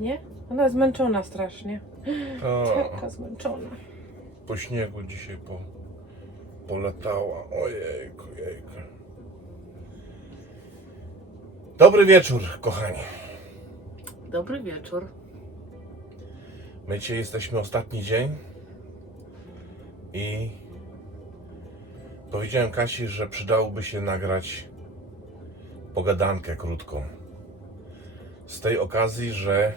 nie? Ona jest zmęczona strasznie. A, Taka zmęczona. po śniegu dzisiaj polatała. Ojejku, jejku. Dobry wieczór, kochani. Dobry wieczór. My dzisiaj jesteśmy ostatni dzień i powiedziałem Kasi, że przydałoby się nagrać pogadankę krótką. Z tej okazji, że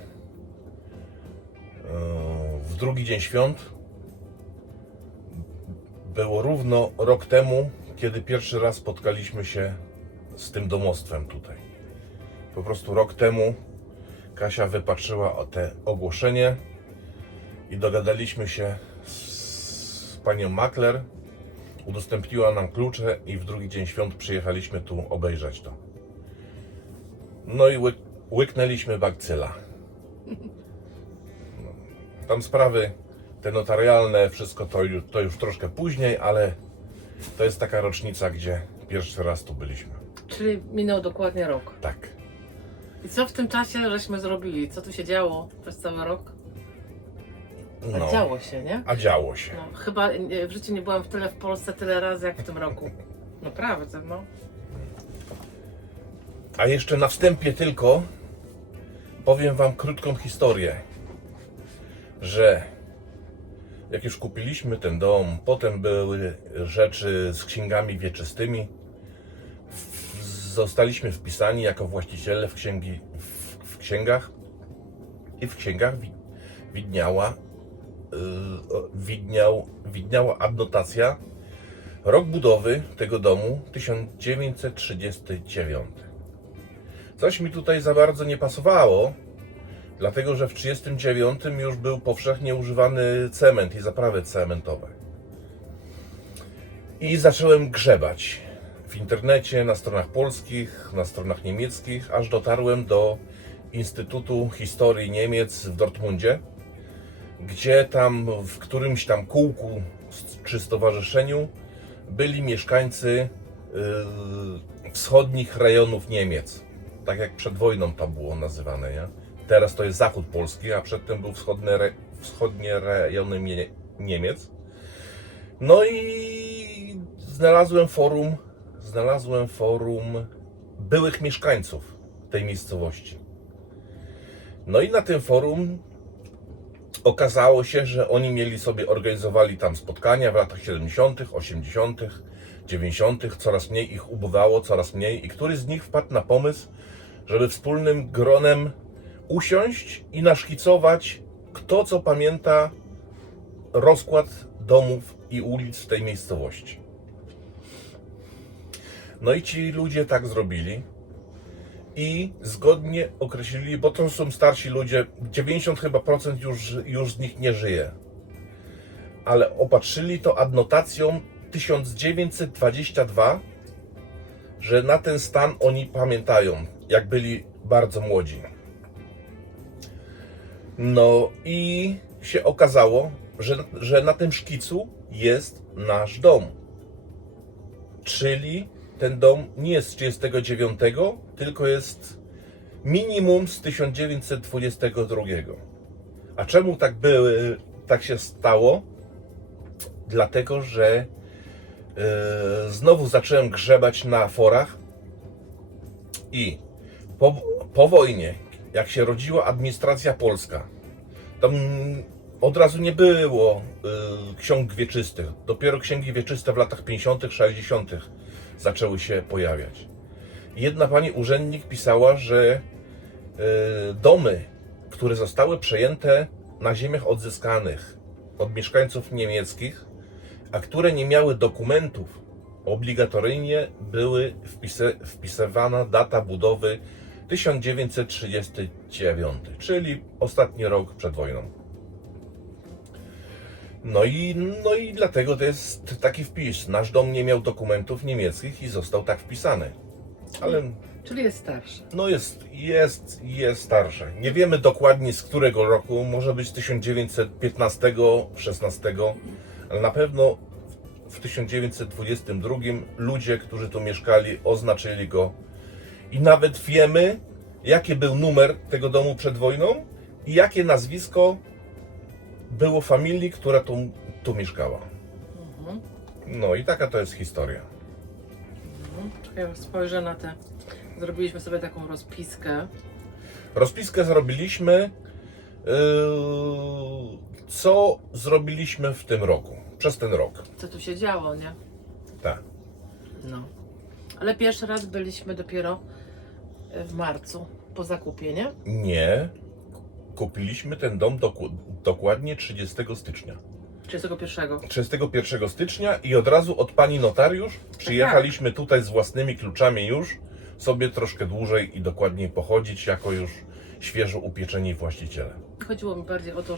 w drugi dzień świąt było równo rok temu, kiedy pierwszy raz spotkaliśmy się z tym domostwem tutaj. Po prostu rok temu Kasia wypatrzyła o te ogłoszenie i dogadaliśmy się z panią makler. Udostępniła nam klucze i w drugi dzień świąt przyjechaliśmy tu obejrzeć to. No i łyknęliśmy bakcyla. Tam sprawy te notarialne, wszystko to już troszkę później, ale to jest taka rocznica, gdzie pierwszy raz tu byliśmy. Czyli minął dokładnie rok. Tak. I co w tym czasie żeśmy zrobili? Co tu się działo przez cały rok? No, Działo się, nie? a działo się. No, chyba w życiu nie byłam w Polsce tyle razy jak w tym roku. Naprawdę, no. A jeszcze na wstępie tylko powiem wam krótką historię, że jak już kupiliśmy ten dom, potem były rzeczy z księgami wieczystymi, zostaliśmy wpisani jako właściciele w księgach i w księgach widniała adnotacja rok budowy tego domu 1939. Coś mi tutaj za bardzo nie pasowało, dlatego że w 1939 już był powszechnie używany cement i zaprawy cementowe. I zacząłem grzebać w internecie, na stronach polskich, na stronach niemieckich, aż dotarłem do Instytutu Historii Niemiec w Dortmundzie, gdzie tam w którymś tam kółku czy stowarzyszeniu byli mieszkańcy wschodnich rejonów Niemiec. Tak jak przed wojną tam było nazywane, nie? Teraz to jest zachód Polski, a przedtem był wschodnie rejony Niemiec. No i znalazłem forum byłych mieszkańców tej miejscowości. No i na tym forum okazało się, że oni organizowali tam spotkania w latach 70., 80., 90., coraz mniej ich ubywało, coraz mniej i któryś z nich wpadł na pomysł, żeby wspólnym gronem usiąść i naszkicować, kto co pamięta rozkład domów i ulic w tej miejscowości. No i ci ludzie tak zrobili i zgodnie określili, bo to są starsi ludzie, 90% chyba już z nich nie żyje, ale opatrzyli to adnotacją 1922, że na ten stan oni pamiętają, jak byli bardzo młodzi. No i się okazało, że na tym szkicu jest nasz dom. Czyli ten dom nie jest z 1939, tylko jest minimum z 1922. A czemu tak się stało? Dlatego, że znowu zacząłem grzebać na forach i po wojnie, jak się rodziła administracja polska, tam od razu nie było ksiąg wieczystych. Dopiero księgi wieczyste w latach 50., 60. zaczęły się pojawiać. Jedna pani urzędnik pisała, że domy, które zostały przejęte na ziemiach odzyskanych od mieszkańców niemieckich, a które nie miały dokumentów, obligatoryjnie były wpisywana data budowy 1939, czyli ostatni rok przed wojną. No i dlatego to jest taki wpis. Nasz dom nie miał dokumentów niemieckich i został tak wpisany. Ale Czyli jest starszy. no jest starsze. Nie wiemy dokładnie z którego roku, może być z 1915, 16, ale na pewno w 1922 ludzie, którzy tu mieszkali, oznaczyli go. I nawet wiemy, jaki był numer tego domu przed wojną i jakie nazwisko było familii, która tu mieszkała. Mhm. No i taka to jest historia. Czekaj, spojrzę na te. Zrobiliśmy sobie taką rozpiskę. Rozpiskę zrobiliśmy. Co zrobiliśmy w tym roku? Przez ten rok. Co tu się działo, nie? Tak. No. Ale pierwszy raz byliśmy dopiero w marcu po zakupie, nie? Nie. Kupiliśmy ten dom dokładnie 30 stycznia. 31. 31 stycznia i od razu od pani notariusz przyjechaliśmy tutaj z własnymi kluczami już sobie troszkę dłużej i dokładniej pochodzić jako już świeżo upieczeni właściciele. Chodziło mi bardziej o to,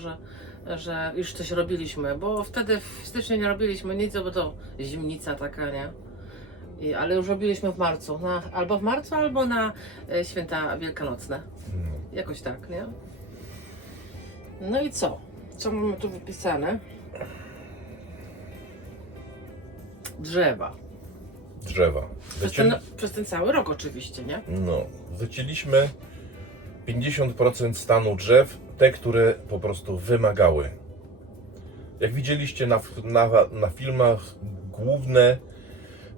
że już coś robiliśmy, bo wtedy w styczniu nie robiliśmy nic, bo to zimnica taka, nie? Ale już robiliśmy w marcu, albo w marcu, albo na święta wielkanocne. Jakoś tak, nie? No i co? Co mamy tu wypisane? Drzewa. Drzewa. Przez ten cały rok oczywiście, nie? No, wycięliśmy 50% stanu drzew, te, które po prostu wymagały. Jak widzieliście na filmach, główne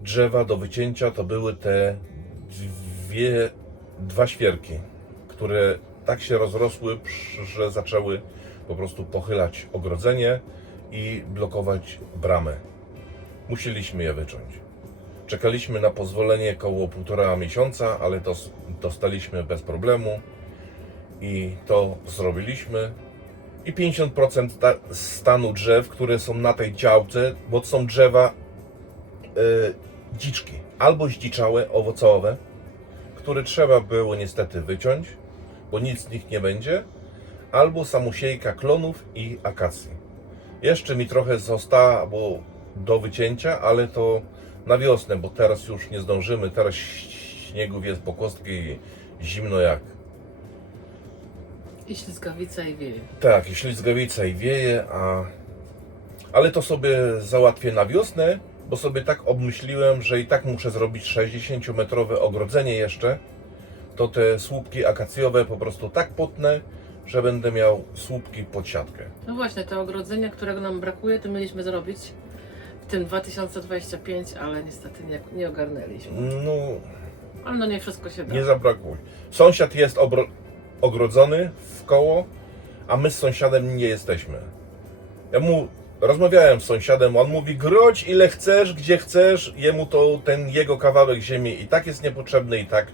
drzewa do wycięcia to były te dwa świerki, które tak się rozrosły, że zaczęły po prostu pochylać ogrodzenie i blokować bramę. Musieliśmy je wyciąć. Czekaliśmy na pozwolenie około 1,5 miesiąca, ale to dostaliśmy bez problemu i to zrobiliśmy. I 50% stanu drzew, które są na tej działce, bo są drzewa dziczki, albo zdziczałe, owocowe, które trzeba było niestety wyciąć, bo nic z nich nie będzie, albo samosiejka klonów i akacji. Jeszcze mi trochę zostało do wycięcia, ale to na wiosnę, bo teraz już nie zdążymy, teraz śniegów jest po kostki i zimno jak. I ślizgawica i wieje. Tak, i ślizgawica i wieje, ale to sobie załatwię na wiosnę, bo sobie tak obmyśliłem, że i tak muszę zrobić 60-metrowe ogrodzenie jeszcze, to te słupki akacjowe po prostu tak potnę, że będę miał słupki pod siatkę. No właśnie, to ogrodzenie, którego nam brakuje, to mieliśmy zrobić w tym 2025, ale niestety nie ogarnęliśmy. No, Ale no nie wszystko się da. nie zabrakło. Sąsiad jest ogrodzony w koło, a my z sąsiadem nie jesteśmy. Ja mu rozmawiałem z sąsiadem, on mówi grodź ile chcesz, gdzie chcesz, jemu to ten jego kawałek ziemi i tak jest niepotrzebny i tak.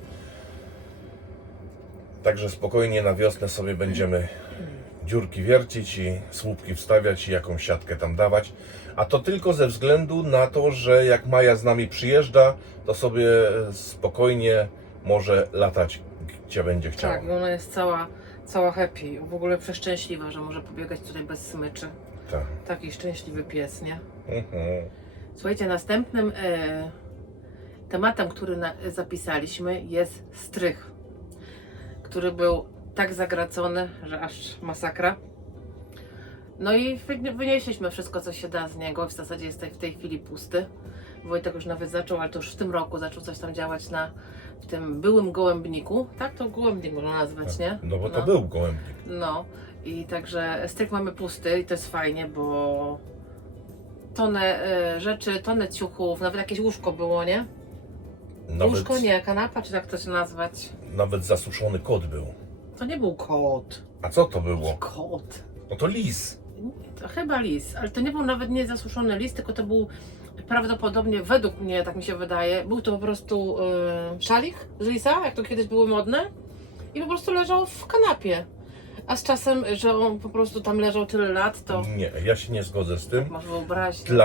Także spokojnie na wiosnę sobie będziemy dziurki wiercić i słupki wstawiać i jakąś siatkę tam dawać. A to tylko ze względu na to, że jak Maja z nami przyjeżdża, to sobie spokojnie może latać gdzie będzie chciała. Tak, ona jest cała happy, w ogóle przeszczęśliwa, że może pobiegać tutaj bez smyczy. Tak. Taki szczęśliwy pies, nie? Mhm. Słuchajcie, następnym tematem, który zapisaliśmy, jest strych, który był tak zagracony, że aż masakra. No i wynieśliśmy wszystko, co się da z niego. W zasadzie jest w tej chwili pusty. Wojtek już nawet zaczął, ale to już w tym roku zaczął coś tam działać w tym byłym gołębniku. Tak, to gołębnik można nazwać, nie? No bo to był gołębnik. No i także strych mamy pusty i to jest fajnie, bo tonę rzeczy, tonę ciuchów, nawet jakieś łóżko było, nie? Łóżko nie, kanapa, czy jak to się nazwać? Nawet zasuszony kot był. To nie był kot. A co to było? Kot. No to lis. To chyba lis, ale to nie był nawet nie zasuszony lis, tylko to był prawdopodobnie, według mnie, tak mi się wydaje, był to po prostu szalik z lisa, jak to kiedyś było modne i po prostu leżał w kanapie. A z czasem, że on po prostu tam leżał tyle lat, to Nie, ja się nie zgodzę z tym. masz wyobraźnię.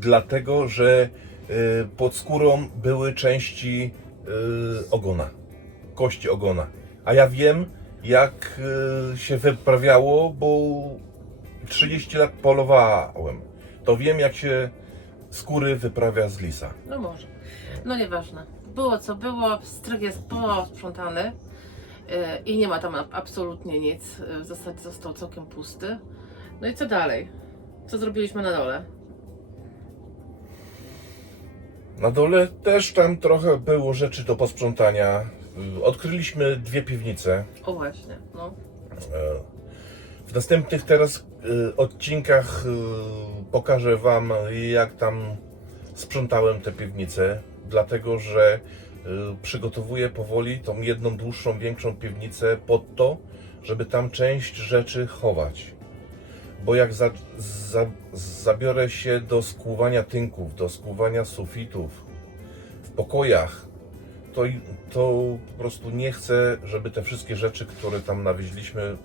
Dlatego, że pod skórą były części ogona, kości ogona. A ja wiem, jak się wyprawiało, bo 30 lat polowałem. To wiem, jak się skóry wyprawia z lisa. No może. No nieważne. Było co było, strych jest posprzątany i nie ma tam absolutnie nic. W zasadzie został całkiem pusty. No i co dalej? Co zrobiliśmy na dole? Na dole też tam trochę było rzeczy do posprzątania. Odkryliśmy 2 piwnice. O właśnie, no. W następnych teraz odcinkach pokażę Wam, jak tam sprzątałem tę piwnicę, dlatego że przygotowuję powoli tą jedną dłuższą, większą piwnicę pod to, żeby tam część rzeczy chować. Bo jak zabiorę się do skłuwania tynków, do skłuwania sufitów w pokojach, to po prostu nie chcę, żeby te wszystkie rzeczy, które tam nawieźliśmy,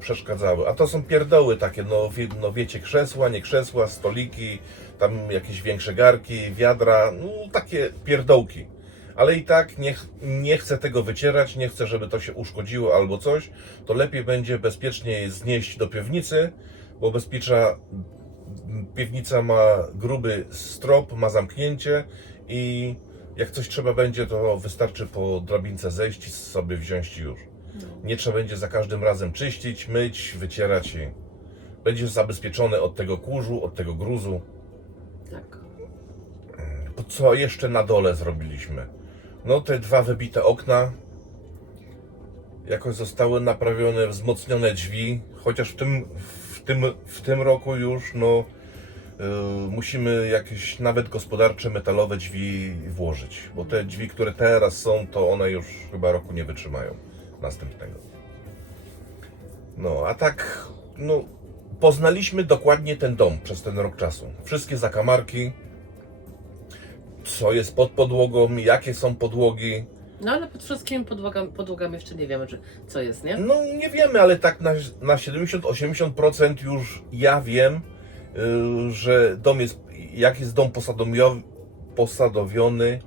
przeszkadzały. A to są pierdoły takie, no wiecie, krzesła, nie krzesła, stoliki, tam jakieś większe garki, wiadra, no takie pierdołki. Ale i tak nie chcę tego wycierać, nie chcę, żeby to się uszkodziło albo coś, to lepiej będzie bezpiecznie je znieść do piwnicy, bo piwnica ma gruby strop, ma zamknięcie i jak coś trzeba będzie, to wystarczy po drabince zejść i sobie wziąć i już. Nie trzeba będzie za każdym razem czyścić, myć, wycierać i będziesz zabezpieczony od tego kurzu, od tego gruzu. Tak. Co jeszcze na dole zrobiliśmy? No te dwa wybite okna jakoś zostały naprawione, wzmocnione drzwi, chociaż w tym roku już musimy jakieś nawet gospodarcze metalowe drzwi włożyć, bo te drzwi, które teraz są, to one już chyba roku nie wytrzymają następnego. No a tak, poznaliśmy dokładnie ten dom przez ten rok czasu. Wszystkie zakamarki, co jest pod podłogą, jakie są podłogi. No ale pod wszystkimi podłogami jeszcze nie wiemy, co jest, nie? No nie wiemy, ale tak na 70-80% już ja wiem, że jak jest dom posadowiony,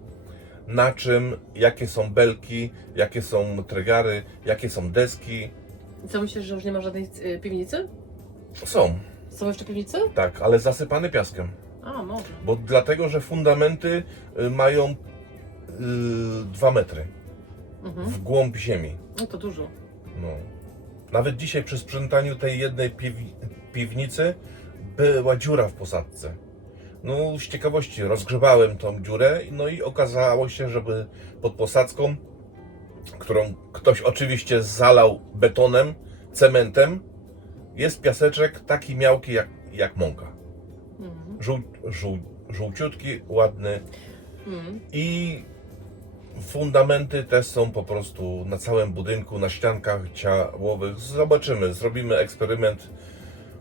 na czym, jakie są belki, jakie są trygary, jakie są deski. I co, myślisz, że już nie ma żadnej piwnicy? Są, Są jeszcze piwnice? tak, ale zasypane piaskiem. A, może. Bo dlatego, że fundamenty mają 2 metry w głąb ziemi. No to dużo. No. Nawet dzisiaj przy sprzątaniu tej jednej piwnicy była dziura w posadzce. No z ciekawości rozgrzebałem tą dziurę, no i okazało się, żeby pod posadzką, którą ktoś oczywiście zalał betonem, cementem, jest piaseczek taki miałki jak mąka. Żółciutki, ładny. I fundamenty też są po prostu na całym budynku, na ściankach ciałowych. Zobaczymy, zrobimy eksperyment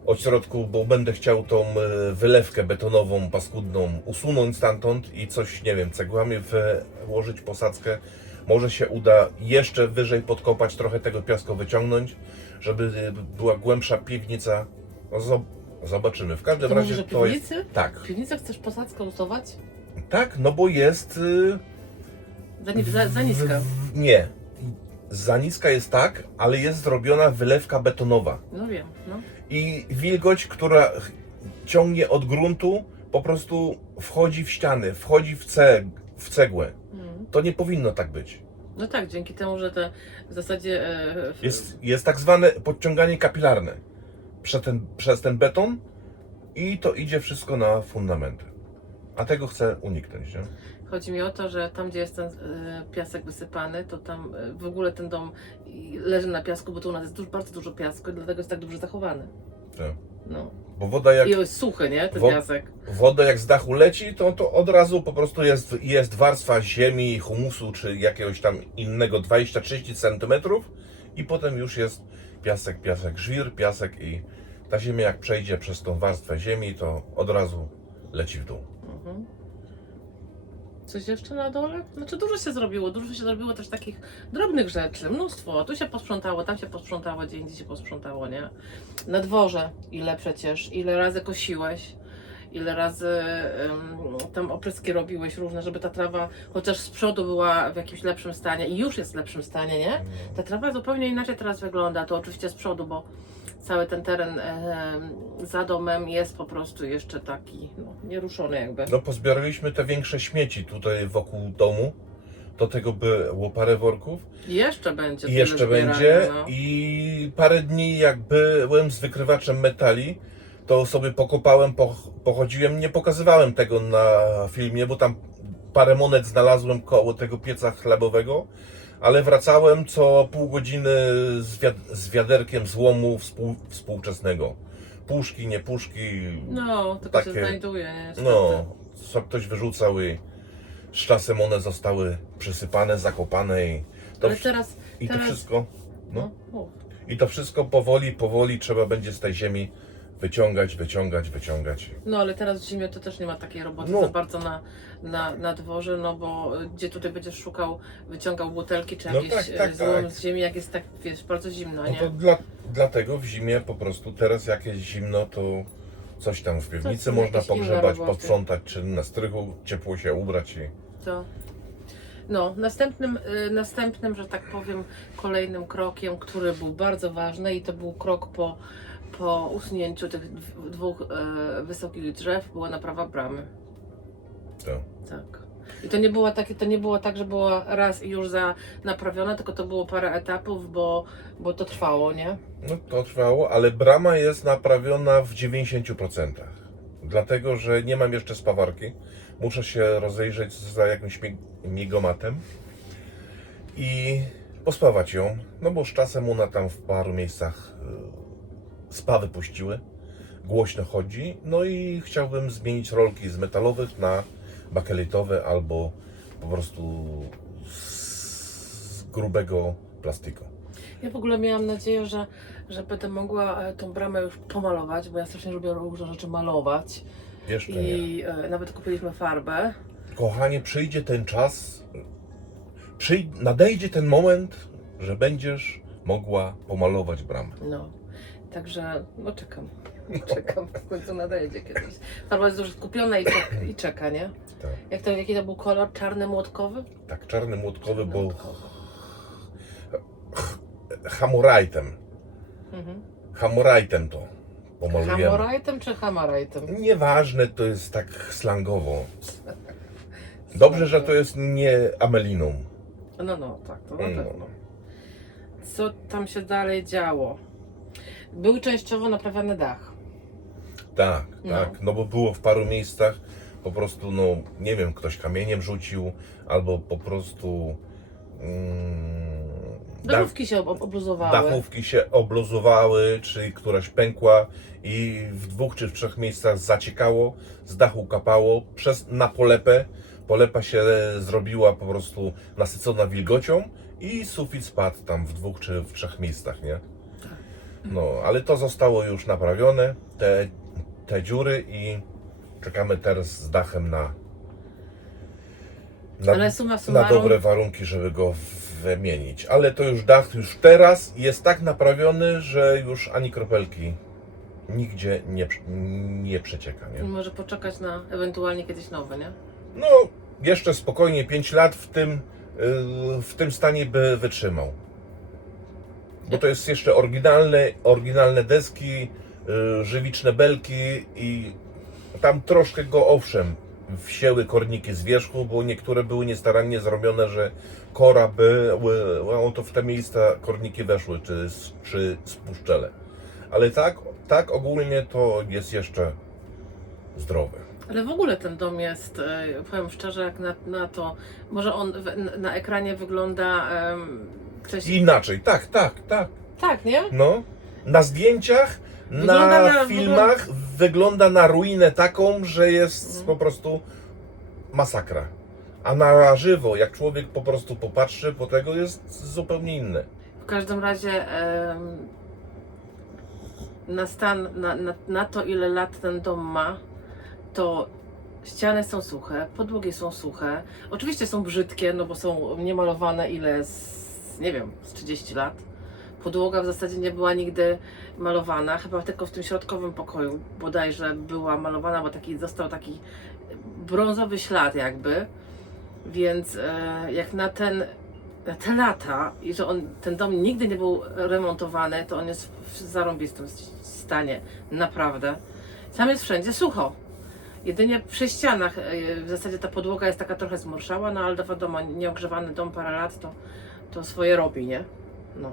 od środku, bo będę chciał tą wylewkę betonową, paskudną usunąć stamtąd i coś, nie wiem, cegłami włożyć posadzkę. Może się uda jeszcze wyżej podkopać, trochę tego piasku wyciągnąć, żeby była głębsza piwnica. No, zobaczymy. W każdym razie że to jest... piwnicy? Tak. W piwnicę chcesz posadzkę usuwać? Tak, no bo jest... Za niska. Nie. Za niska jest tak, ale jest zrobiona wylewka betonowa. No wiem, no. I wilgoć, która ciągnie od gruntu, po prostu wchodzi w ściany, wchodzi w cegłę. To nie powinno tak być. No tak, dzięki temu, że te w zasadzie... Jest tak zwane podciąganie kapilarne przez ten beton i to idzie wszystko na fundamenty. A tego chcę uniknąć, nie? Chodzi mi o to, że tam, gdzie jest ten piasek wysypany, to tam w ogóle ten dom leży na piasku, bo tu u nas jest bardzo dużo piasku i dlatego jest tak dobrze zachowany. Tak. No. Bo woda jak... I jest suchy, nie? Ten piasek. Woda jak z dachu leci, to od razu po prostu jest warstwa ziemi, humusu czy jakiegoś tam innego 20-30 cm i potem już jest piasek, żwir, piasek i ta ziemia jak przejdzie przez tą warstwę ziemi, to od razu leci w dół. Coś jeszcze na dole? Znaczy dużo się zrobiło też takich drobnych rzeczy, mnóstwo. Tu się posprzątało, tam się posprzątało, gdzie indziej się posprzątało, nie? Na dworze ile razy kosiłeś, ile razy tam opryski robiłeś różne, żeby ta trawa chociaż z przodu była w jakimś lepszym stanie i już jest w lepszym stanie, nie? Ta trawa zupełnie inaczej teraz wygląda, to oczywiście z przodu, bo cały ten teren za domem jest po prostu jeszcze taki nieruszony jakby. No pozbieraliśmy te większe śmieci tutaj wokół domu. Do tego było parę worków. I jeszcze będzie. I jeszcze będzie. I parę dni jak byłem z wykrywaczem metali, to sobie pokopałem, pochodziłem. Nie pokazywałem tego na filmie, bo tam parę monet znalazłem koło tego pieca chlebowego. ale wracałem co pół godziny z wiaderkiem złomu współczesnego. Puszki, nie puszki, No, tylko się takie, znajduje, nie? Niestety. no, co ktoś wyrzucał i z czasem one zostały przysypane, zakopane i to, Ale teraz... i to teraz... wszystko, no, mów. i to wszystko powoli trzeba będzie z tej ziemi wyciągać. No ale teraz w zimie to też nie ma takiej roboty No. za bardzo na dworze, no bo gdzie tutaj będziesz szukał, wyciągał butelki czy No jakieś tak, złom tak. z ziemi, jak jest tak, wiesz, bardzo zimno, No nie? to dlatego w zimie po prostu teraz jak jest zimno, to coś tam w piwnicy są można jakieś inne pogrzebać, roboty. posprzątać, czy na strychu ciepło się ubrać i To. No, następnym, że tak powiem, kolejnym krokiem, który był bardzo ważny i to był krok po usunięciu tych dwóch wysokich drzew, była naprawa bramy. to. Tak. I to nie było tak, że była raz i już naprawiona, tylko to było parę etapów, bo to trwało, nie? No to trwało, ale brama jest naprawiona w 90%. Dlatego, że nie mam jeszcze spawarki. Muszę się rozejrzeć za jakimś migomatem i pospawać ją, no bo z czasem ona tam w paru miejscach spawy puściły, głośno chodzi, no i chciałbym zmienić rolki z metalowych na bakelitowe albo po prostu z grubego plastiku. Ja w ogóle miałam nadzieję, że będę mogła tą bramę już pomalować, bo ja strasznie lubię różne rzeczy malować. Jeszcze nie. I nawet kupiliśmy farbę. Kochanie, przyjdzie ten czas, nadejdzie ten moment, że będziesz mogła pomalować bramę. No, także no czekam. Czekam, w końcu nadejdzie kiedyś. Farba jest już kupiona i czeka, nie? Tak, Jaki to był kolor? Czarny młotkowy? tak czarny młotkowy, bo Młotkowy. hamurajtem. Mhm. Hamurajtem to pomalujemy. Hamorajtem czy hamarajtem? Nieważne, to jest tak slangowo. Dobrze, że to jest nie ameliną. No, tak, to na No. pewno. Co tam się dalej działo? Był częściowo naprawiany dach. Tak, No. tak, no bo było w paru miejscach po prostu, no nie wiem, ktoś kamieniem rzucił, albo po prostu Dachówki się obluzowały. dachówki się obluzowały, czy któraś pękła i w 2 czy w 3 miejscach zaciekało, z dachu kapało na polepę. Polepa się zrobiła po prostu nasycona wilgocią i sufit spadł tam w 2 czy w 3 miejscach, nie? No, ale to zostało już naprawione, te dziury i czekamy teraz z dachem Ale summa na summarum, dobre warunki, żeby go wymienić. Ale to już dach już teraz jest tak naprawiony, że już ani kropelki nigdzie nie przecieka, nie? może poczekać na ewentualnie kiedyś nowy, nie? No, jeszcze spokojnie 5 lat w tym stanie by wytrzymał. Bo to jest jeszcze oryginalne deski, żywiczne belki i tam troszkę go owszem wsięły korniki z wierzchu, bo niektóre były niestarannie zrobione, że kora to w te miejsca korniki weszły, czy spuszczele. Ale tak ogólnie to jest jeszcze zdrowy. Ale w ogóle ten dom jest, powiem szczerze, jak na to, może on na ekranie wygląda ktoś... Inaczej, tak. Tak, nie? No, na zdjęciach, Wygląda na filmach wygląda na ruinę taką, że jest Mhm. po prostu masakra. A na żywo, jak człowiek po prostu popatrzy po tego, jest zupełnie inne. W każdym razie na to, ile lat ten dom ma, to ściany są suche, podłogi są suche. Oczywiście są brzydkie, no bo są niemalowane nie wiem, z 30 lat. Podłoga w zasadzie nie była nigdy malowana, chyba tylko w tym środkowym pokoju bodajże była malowana, bo został taki brązowy ślad jakby. Więc jak na te lata i że ten dom nigdy nie był remontowany, to on jest w zarąbistym stanie, naprawdę. Tam jest wszędzie sucho. Jedynie przy ścianach w zasadzie ta podłoga jest taka trochę zmurszała, no ale wiadomo, nieogrzewany dom parę lat to swoje robi, nie? No.